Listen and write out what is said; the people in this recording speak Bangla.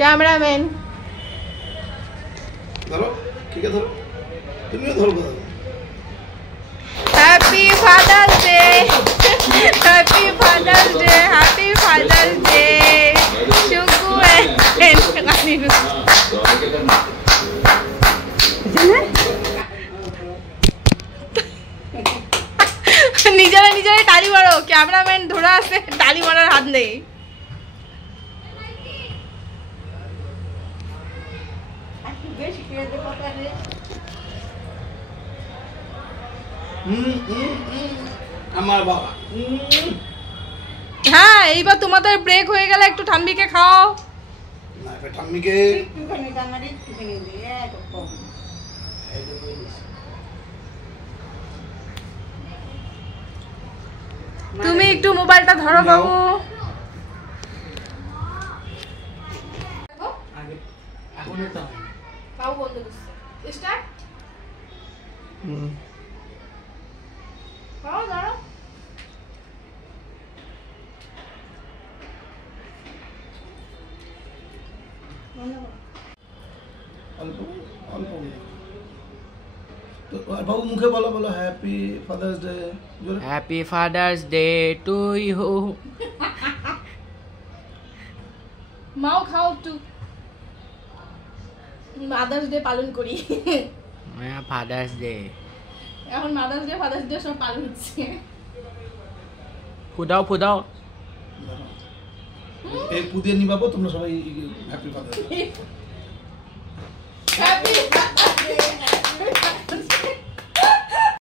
कैमरामैन ধরো ঠিক আছে ধরো তুমিও ধরো ধরো happy Father's Day happy Father's Day happy Father's Day शुक्र है নিজেরা নিজেরা তালি মারো ক্যামেরাম্যান ধরে আছে তালি মারার হাত নেই আমার বাবা হ্যাঁ এইবার তোমাদের ব্রেক হয়ে গেলে একটু ঠাম্মিকে খাও না ঠাম্মিকে তুমি একটু মোবাইলটা ধরো বাবু বাবু বন্ধ করছে স্টার্ট বাবু ধরো বাবু মুখে বলো বলো happy Father's Day happy Father's Day to you মাও খাও একটু মাদার্স ডে পালন করি मैं फादर्स डे এখন মাদার্স ডে সব পালন হচ্ছে फुदाओ फुदाओ এই পুদিয়ে নিবাবো তোমরা সবাই হ্যাপি ফাদার্স ডে